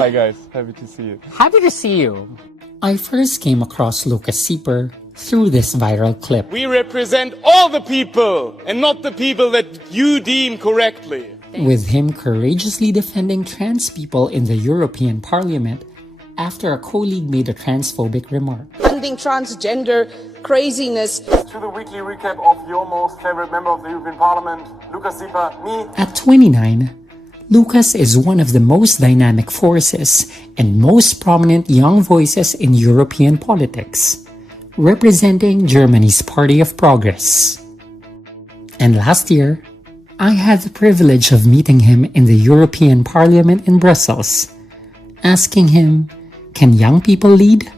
Hi guys, happy to see you. Happy to see you. I first came across Lukas Sieper through this viral clip. We represent all the people and not the people that you deem correctly. With him courageously defending trans people in the European Parliament after a colleague made a transphobic remark. Funding transgender craziness. To the weekly recap of your most favorite member of the European Parliament, Lukas Sieper, me. At 29, Lukas is one of the most dynamic forces and most prominent young voices in European politics, representing Germany's Party of Progress. And last year, I had the privilege of meeting him in the European Parliament in Brussels, asking him, can young people lead?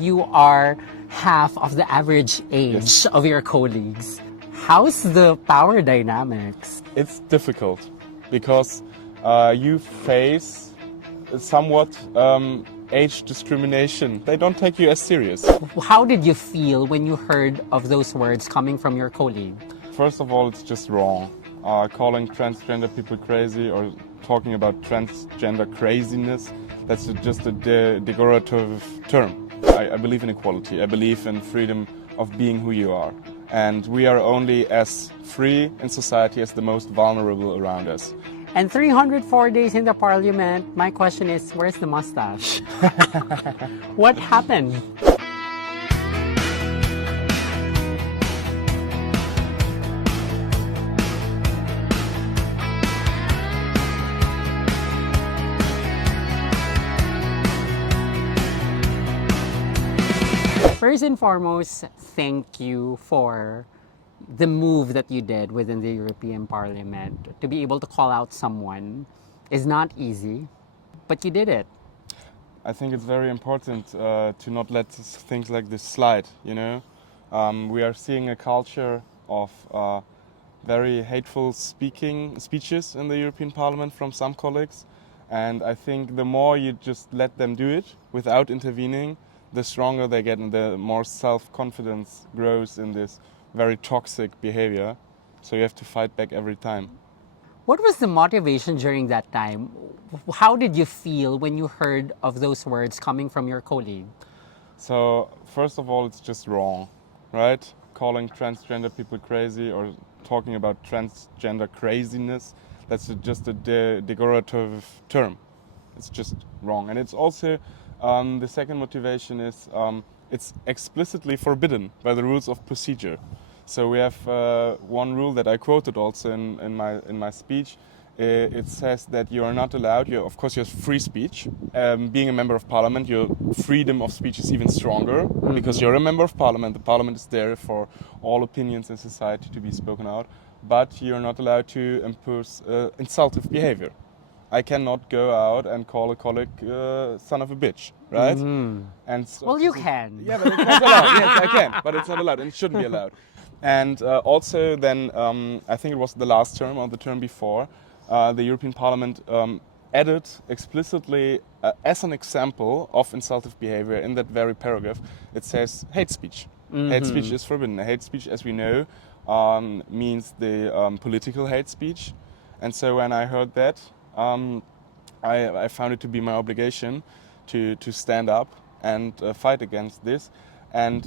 You are half of the average age of your colleagues. How's the power dynamics? It's difficult because you face somewhat age discrimination. They don't take you as serious. How did you feel when you heard of those words coming from your colleague? First of all, it's just wrong. Calling transgender people crazy or talking about transgender craziness, that's just a derogative term. I believe in equality. I believe in freedom of being who you are. And we are only as free in society as the most vulnerable around us. And 304 days in the parliament, my question is, where's the mustache? What happened? First and foremost, thank you for the move that you did within the European Parliament. To be able to call out someone is not easy, but you did it. I think it's very important to not let things like this slide, you know. We are seeing a culture of very hateful speeches in the European Parliament from some colleagues. And I think the more you just let them do it without intervening, the stronger they get and the more self-confidence grows in this very toxic behavior. So you have to fight back every time. What was the motivation during that time? How did you feel when you heard of those words coming from your colleague? So first of all, it's just wrong, right? Calling transgender people crazy or talking about transgender craziness, that's just a derogative term. It's just wrong. And it's also the second motivation is it's explicitly forbidden by the rules of procedure. So we have one rule that I quoted also in my speech. It says that you are not allowed. Of course, you have free speech. Being a member of parliament, your freedom of speech is even stronger because you're a member of parliament. The parliament is there for all opinions in society to be spoken out. But you're not allowed to impose insultive behavior. I cannot go out and call a colleague son of a bitch, right? And so, Well, you can. Yeah, but it's not allowed. Yes, I can, but it's not allowed and it shouldn't be allowed. And also then, I think it was the last term or the term before, the European Parliament added explicitly as an example of insultive behavior in that very paragraph, it says hate speech. Hate speech is forbidden. Hate speech, as we know, means the political hate speech. And so when I heard that, I found it to be my obligation to stand up and fight against this. And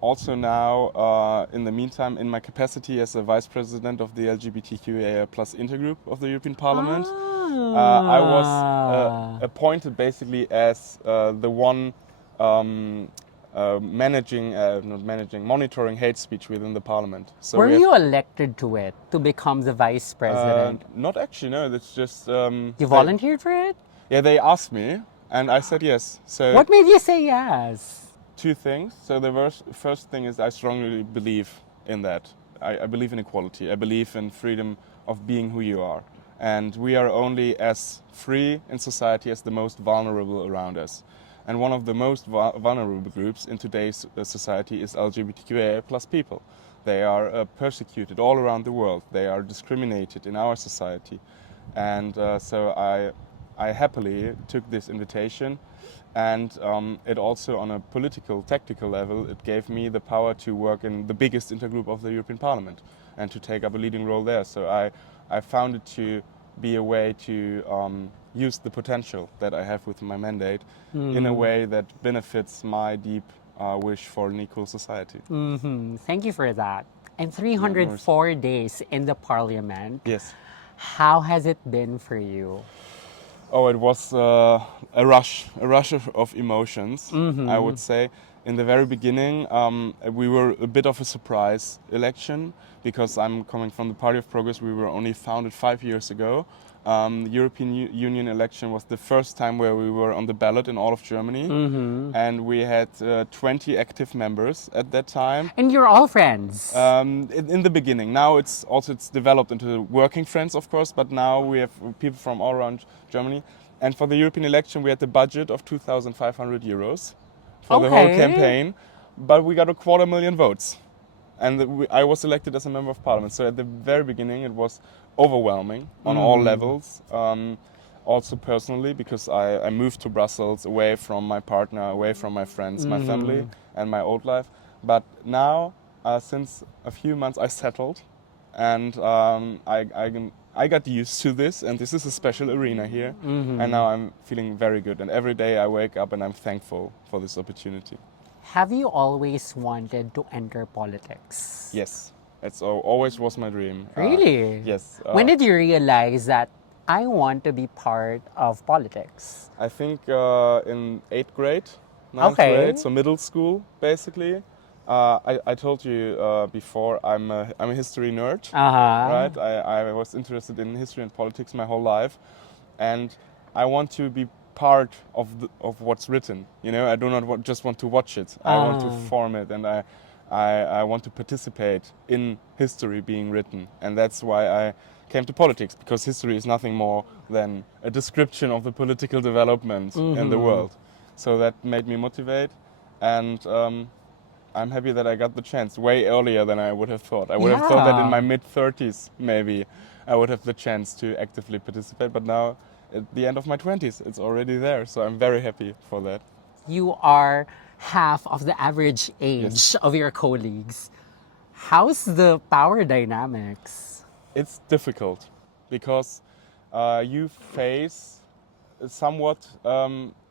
also now, in the meantime, in my capacity as a vice president of the LGBTQIA+ intergroup of the European Parliament, I was appointed basically as the one monitoring hate speech within the parliament. So were you elected to it to become the vice president? Not actually, no. That's just you volunteered for it? Yeah, they asked me, and I said yes. So what made you say yes? Two things. So the first thing is I strongly believe in that. I believe in equality. I believe in freedom of being who you are, and we are only as free in society as the most vulnerable around us. And one of the most vulnerable groups in today's society is LGBTQIA+ people. They are persecuted all around the world. They are discriminated in our society. And so I happily took this invitation. And it also, on a political, tactical level, it gave me the power to work in the biggest intergroup of the European Parliament and to take up a leading role there. So I found it to be a way to use the potential that I have with my mandate in a way that benefits my deep wish for an equal society. Thank you for that. And 304 days in the parliament. Yes. How has it been for you? Oh, it was a rush of emotions, I would say. In the very beginning, we were a bit of a surprise election because I'm coming from the Party of Progress. We were only founded 5 years ago. The European Union election was the first time where we were on the ballot in all of Germany. And we had 20 active members at that time. And you're all friends. In the beginning. Now it's developed into working friends, of course, but now we have people from all around Germany. And for the European election, we had the budget of 2,500 euros for the whole campaign, but we got 250,000 votes. And I was elected as a member of parliament. So at the very beginning, it was overwhelming on all levels. Also personally, because I moved to Brussels away from my partner, away from my friends, my family, and my old life. But now, since a few months, I settled, and I got used to this, and this is a special arena here. And now I'm feeling very good. And every day I wake up and I'm thankful for this opportunity. Have you always wanted to enter politics? Yes, it's always was my dream. Really? Yes. When did you realize that I want to be part of politics? I think in 8th grade, 9th grade, so middle school, basically. I told you before, I'm a history nerd, right? I was interested in history and politics my whole life, and I want to be part of what's written. You know, I do not just want to watch it. I want to form it, and I want to participate in history being written, and that's why I came to politics, because history is nothing more than a description of the political development in the world. So that made me motivate, and I'm happy that I got the chance way earlier than I would have thought. I would have thought that in my mid-30s, maybe, I would have the chance to actively participate, but now at the end of my 20s, it's already there, so I'm very happy for that. You are half of the average age of your colleagues. How's the power dynamics? It's difficult because you face somewhat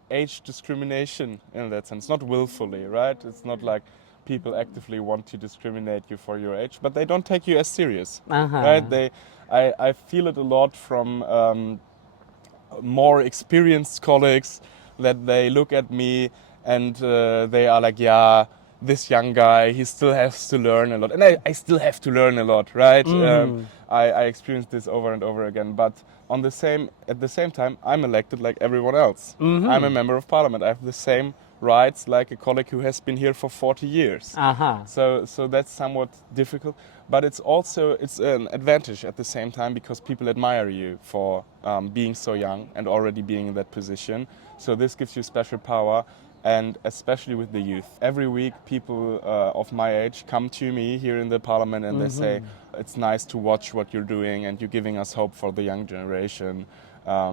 age discrimination in that sense, not willfully, right? It's not like people actively want to discriminate you for your age, but they don't take you as serious, right? I feel it a lot from more experienced colleagues that they look at me and they are like, yeah, this young guy, he still has to learn a lot. And I still have to learn a lot, right? I experienced this over and over again. But at the same time, I'm elected like everyone else. I'm a member of parliament. I have the same rights like a colleague who has been here for 40 years. So that's somewhat difficult. But it's an advantage at the same time, because people admire you for being so young and already being in that position. So this gives you special power. And especially with the youth. Every week, people of my age come to me here in the parliament and they say, it's nice to watch what you're doing and you're giving us hope for the young generation,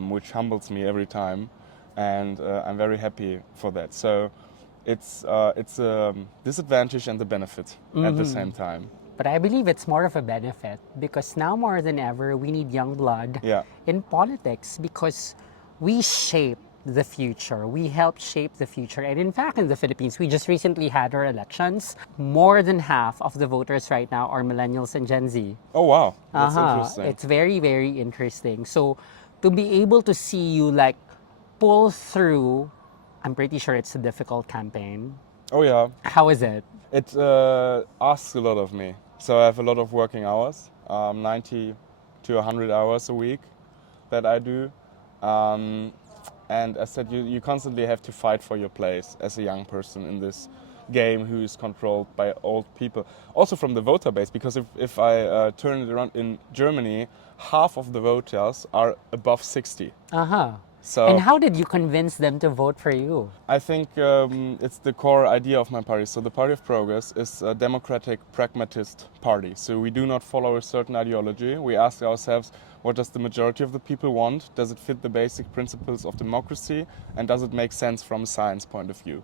which humbles me every time. And I'm very happy for that. So it's a disadvantage and the benefit at the same time. But I believe it's more of a benefit, because now more than ever, we need young blood in politics, because we shape the future. We help shape the future. And in fact, in the Philippines, we just recently had our elections. More than half of the voters right now are millennials and Gen Z. Oh, wow. That's interesting. It's very, very interesting. So to be able to see you like pull through, I'm pretty sure it's a difficult campaign. Oh, yeah. How is it? It asks a lot of me. So I have a lot of working hours, 90 to 100 hours a week that I do. And as I said, you constantly have to fight for your place as a young person in this game who is controlled by old people. Also from the voter base, because if I turn it around, in Germany, half of the voters are above 60. So and how did you convince them to vote for you? I think it's the core idea of my party. So the Party of Progress is a democratic, pragmatist party. So we do not follow a certain ideology. We ask ourselves, what does the majority of the people want? Does it fit the basic principles of democracy? And does it make sense from a science point of view?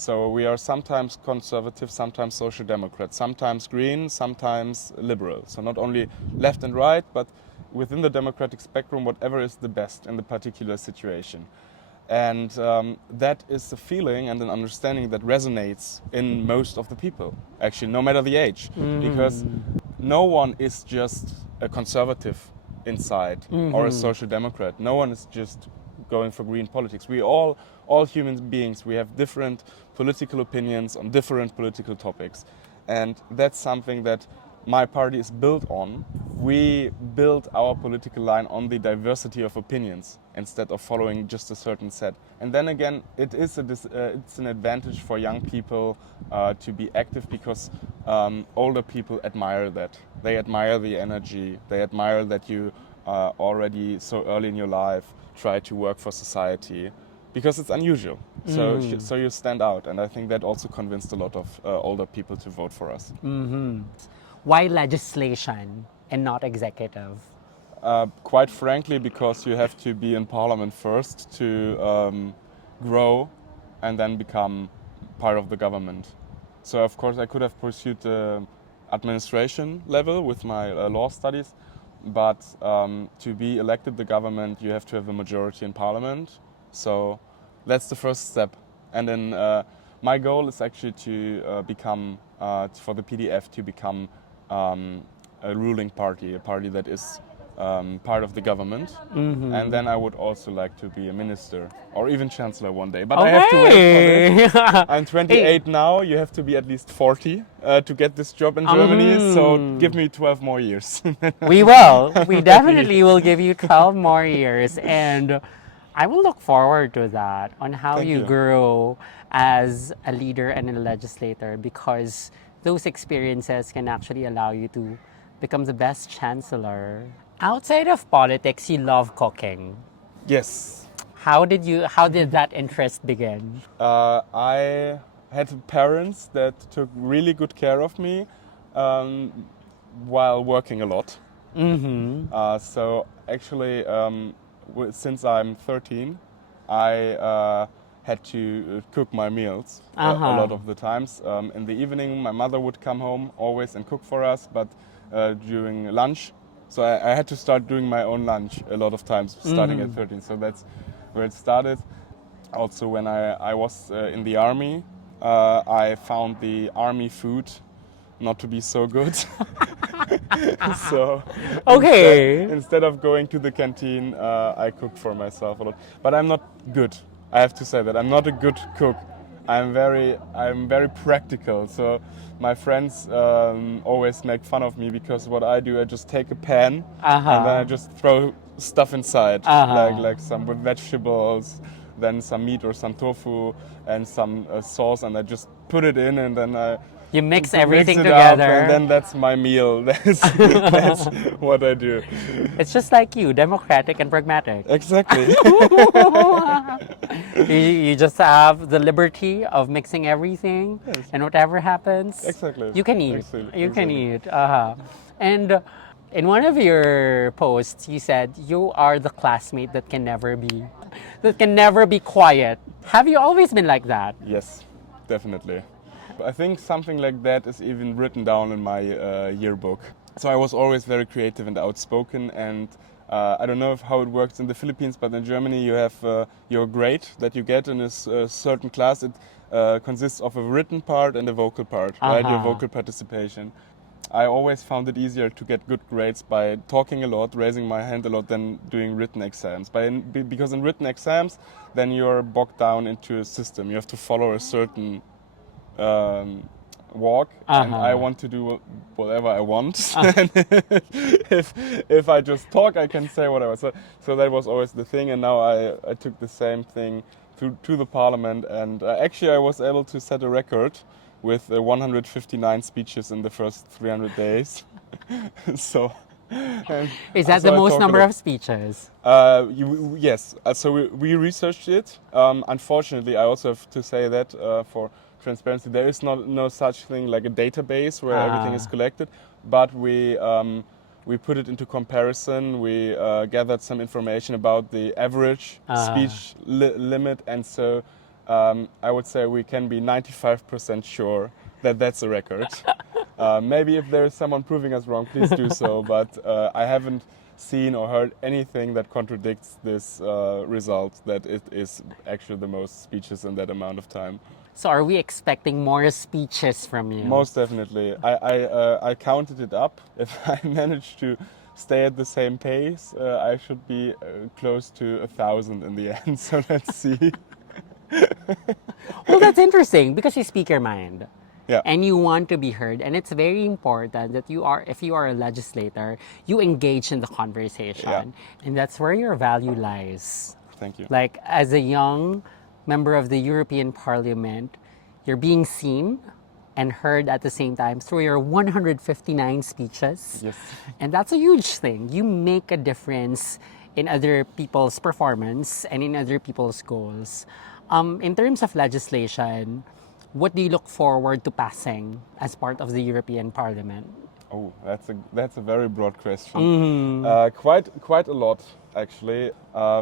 So we are sometimes conservative, sometimes social democrat, sometimes green, sometimes liberal. So not only left and right, but within the democratic spectrum, whatever is the best in the particular situation. And that is a feeling and an understanding that resonates in most of the people, actually, no matter the age. Because no one is just a conservative inside or a social democrat. No one is just going for green politics. We all human beings, we have different political opinions on different political topics. And that's something that my party is built on. We build our political line on the diversity of opinions instead of following just a certain set. And then again, it's an advantage for young people to be active because older people admire that. They admire the energy. They admire that you already so early in your life try to work for society because it's unusual. So you stand out. And I think that also convinced a lot of older people to vote for us. Why legislation and not executive? Quite frankly, because you have to be in parliament first to grow and then become part of the government. So of course I could have pursued the administration level with my law studies, but to be elected the government you have to have a majority in parliament. So that's the first step. And then my goal is actually to become, for the PDF, to become a ruling party, a party that is part of the government. And then I would also like to be a minister or even chancellor one day. But I have to wait for it. I'm 28 now. You have to be at least 40 to get this job in Germany. So give me 12 more years. We will. We definitely will give you 12 more years. And I will look forward to that, on how you grow as a leader and a legislator, because those experiences can actually allow you to become the best chancellor. Outside of politics, you love cooking. Yes. How did that interest begin? I had parents that took really good care of me while working a lot. So actually, since I'm 13, I had to cook my meals a lot of the times. In the evening, my mother would come home always and cook for us, but during lunch, so I had to start doing my own lunch a lot of times, starting at 13. So that's where it started. Also, when I was in the army, I found the army food not to be so good. So instead of going to the canteen, I cooked for myself a lot. But I'm not good. I have to say that I'm not a good cook. I'm very practical. So my friends always make fun of me because what I do, I just take a pan and then I just throw stuff inside, like some vegetables, then some meat or some tofu and some sauce, and I just put it in and then you mix everything together. And then that's my meal. That's what I do. It's just like you, democratic and pragmatic. Exactly. You just have the liberty of mixing everything, and whatever happens, you can eat. You can eat. And in one of your posts, you said you are the classmate that can never be quiet. Have you always been like that? Yes, definitely. I think something like that is even written down in my yearbook. So I was always very creative and outspoken, and I don't know how it works in the Philippines, but in Germany you have your grade that you get in a certain class. It consists of a written part and a vocal part, right? Your vocal participation. I always found it easier to get good grades by talking a lot, raising my hand a lot, than doing written exams. Because in written exams, then you're bogged down into a system. You have to follow a certain walk, and I want to do whatever I want. if I just talk, I can say whatever. So that was always the thing, and now I took the same thing to the parliament, and actually I was able to set a record with 159 speeches in the first 300 days. So. Is that the most number of speeches? Yes. So we researched it. Unfortunately, I also have to say that for transparency, there is no such thing like a database where everything is collected, but we put it into comparison. We gathered some information about the average speech limit, and so I would say we can be 95% sure that that's a record. Maybe if there is someone proving us wrong, please do so. But I haven't seen or heard anything that contradicts this result, that it is actually the most speeches in that amount of time. So are we expecting more speeches from you? Most definitely. I counted it up. If I manage to stay at the same pace, I should be close to 1,000 in the end. So let's see. Well, that's interesting because you speak your mind. Yeah. And you want to be heard. And it's very important that if you are a legislator, you engage in the conversation. Yeah. And that's where your value lies. Thank you. Like, as a young member of the European Parliament, you're being seen and heard at the same time through your 159 speeches. Yes. And that's a huge thing. You make a difference in other people's performance and in other people's goals. In terms of legislation, what do you look forward to passing as part of the European Parliament? Oh, that's a very broad question. Quite a lot, actually.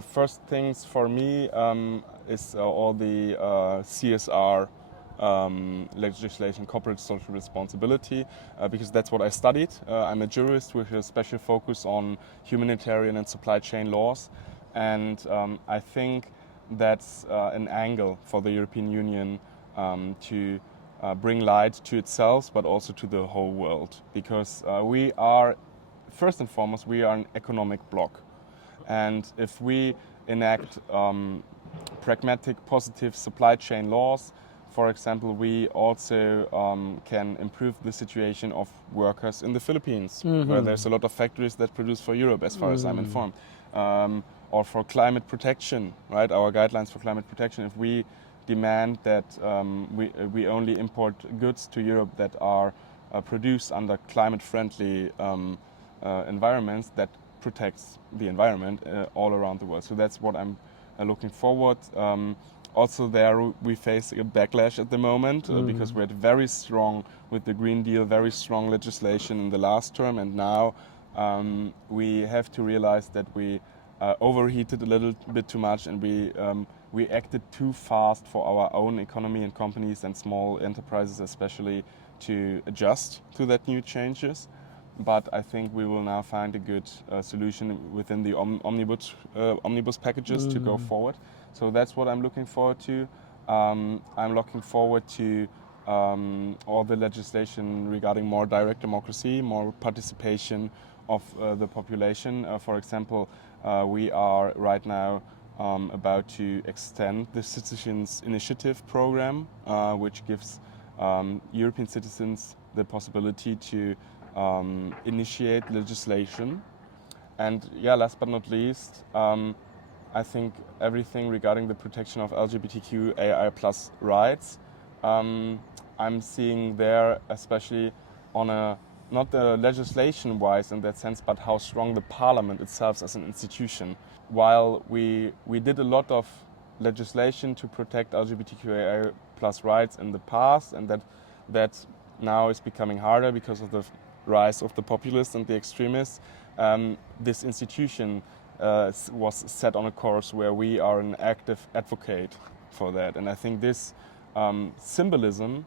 First things for me is all the CSR legislation, corporate social responsibility, because that's what I studied. I'm a jurist with a special focus on humanitarian and supply chain laws, and I think that's an angle for the European Union to bring light to itself, but also to the whole world, because we are, first and foremost, we are an economic bloc, and if we enact pragmatic, positive supply chain laws, for example, we also can improve the situation of workers in the Philippines, where there's a lot of factories that produce for Europe, as far as I'm informed, or for climate protection, right? Our guidelines for climate protection. If we demand that we only import goods to Europe that are produced under climate-friendly environments, that protects the environment all around the world. So that's what I'm looking forward. Also there we face a backlash at the moment because we had very strong, with the Green Deal, very strong legislation in the last term, and now we have to realize that we overheated a little bit too much, and we acted too fast for our own economy and companies and small enterprises especially to adjust to that new changes. But I think we will now find a good solution within the omnibus packages to go forward. So that's what I'm looking forward to. I'm looking forward to all the legislation regarding more direct democracy, more participation of the population. For example, we are right now about to extend the Citizens Initiative program, which gives European citizens the possibility to initiate legislation. And yeah, last but not least, I think everything regarding the protection of LGBTQAI+ rights, I'm seeing there, especially on a, not the legislation-wise in that sense, but how strong the parliament itself as an institution. While we did a lot of legislation to protect LGBTQAI+ rights in the past, and that now is becoming harder because of the rise of the populists and the extremists, this institution was set on a course where we are an active advocate for that. And I think this symbolism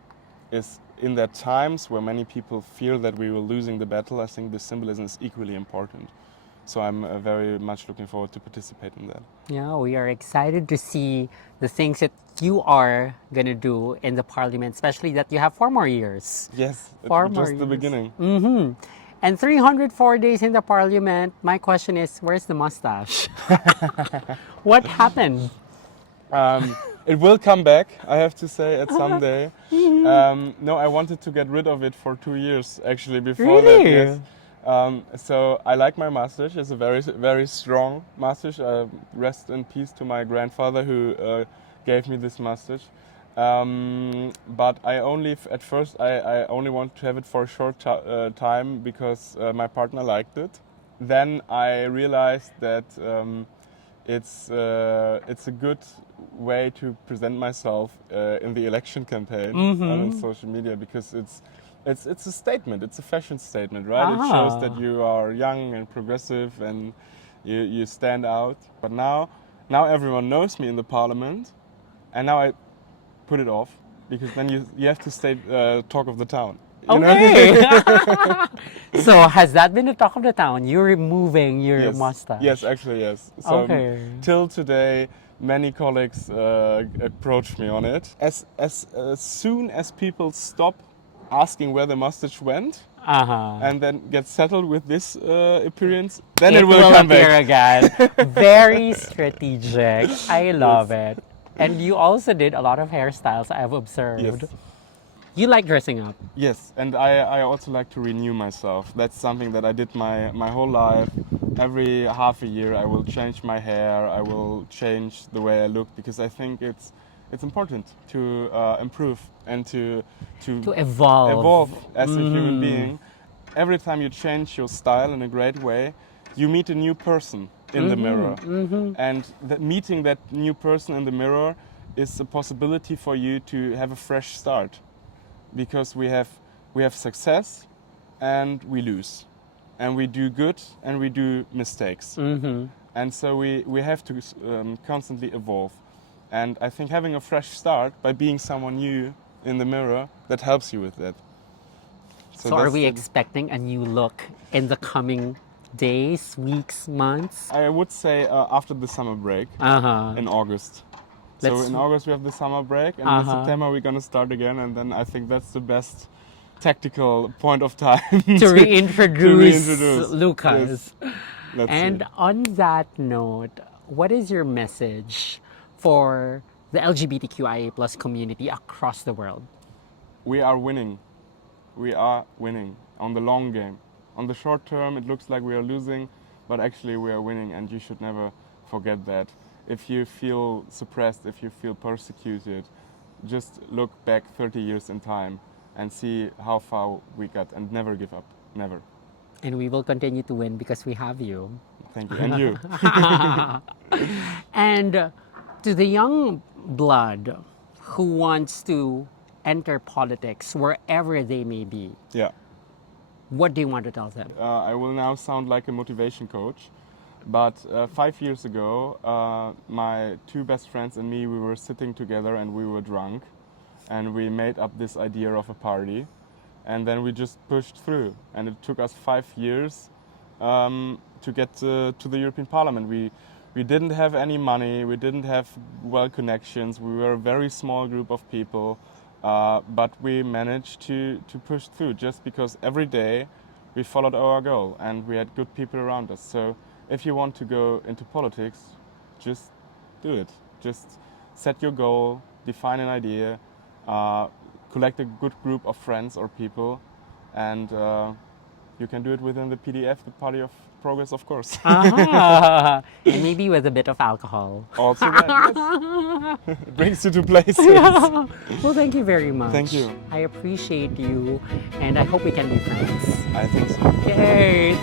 is, in that times where many people feel that we were losing the battle, I think this symbolism is equally important. So I'm very much looking forward to participate in that. Yeah, we are excited to see the things that you are going to do in the parliament, especially that you have 4 more years. Yes, Just just the beginning. And 304 days in the parliament, my question is, where's the mustache? What happened? It will come back, I have to say, at some day. No, I wanted to get rid of it for 2 years, actually, before that. Yes. So I like my mustache. It's a very, very strong mustache. Rest in peace to my grandfather who gave me this mustache. But I only, at first, I only wanted to have it for a short time because my partner liked it. Then I realized that it's a good way to present myself in the election campaign on social media, because it's a statement. It's a fashion statement, right? It shows that you are young and progressive and you stand out. But now everyone knows me in the parliament, and now put it off, because then you have to stay talk of the town. Okay. So has that been the talk of the town? You're removing your mustache. Yes, actually, yes. So okay. Till today, many colleagues approached me on it. As soon as people stop asking where the mustache went, and then get settled with this appearance, then it will come appear back again. Very strategic. I love it. And you also did a lot of hairstyles, I've observed. Yes. You like dressing up? Yes, and I also like to renew myself. That's something that I did my whole life. Every half a year I will change my hair, I will change the way I look, because I think it's important to improve and to evolve as a human being. Every time you change your style in a great way, you meet a new person in the mirror. And meeting that new person in the mirror is a possibility for you to have a fresh start. Because we have success and we lose, and we do good and we do mistakes, and so we have to constantly evolve. And I think having a fresh start by being someone new in the mirror, that helps you with that. So are we expecting a new look in the coming days, weeks, months? I would say after the summer break in August. So in August we have the summer break, and in September we're going to start again, and then I think that's the best tactical point of time to reintroduce Lukas. Yes. And on that note, what is your message for the LGBTQIA+ community across the world? We are winning. We are winning on the long game. On the short term it looks like we are losing, but actually we are winning, and you should never forget that. If you feel suppressed, if you feel persecuted, just look back 30 years in time and see how far we got, and never give up, never. And we will continue to win because we have you. Thank you, and you. And to the young blood who wants to enter politics, wherever they may be, what do you want to tell them? I will now sound like a motivation coach. But 5 years ago, my two best friends and me, we were sitting together and we were drunk, and we made up this idea of a party, and then we just pushed through, and it took us 5 years to get to the European Parliament. We didn't have any money, we didn't have connections, we were a very small group of people, but we managed to push through just because every day we followed our goal and we had good people around us. So if you want to go into politics, just do it. Just set your goal, define an idea, collect a good group of friends or people, and you can do it within the PDF, the Party of Progress, of course. And maybe with a bit of alcohol. Also that, yes. It brings you to places. Well, thank you very much. Thank you. I appreciate you, and I hope we can be friends. I think so. Yay!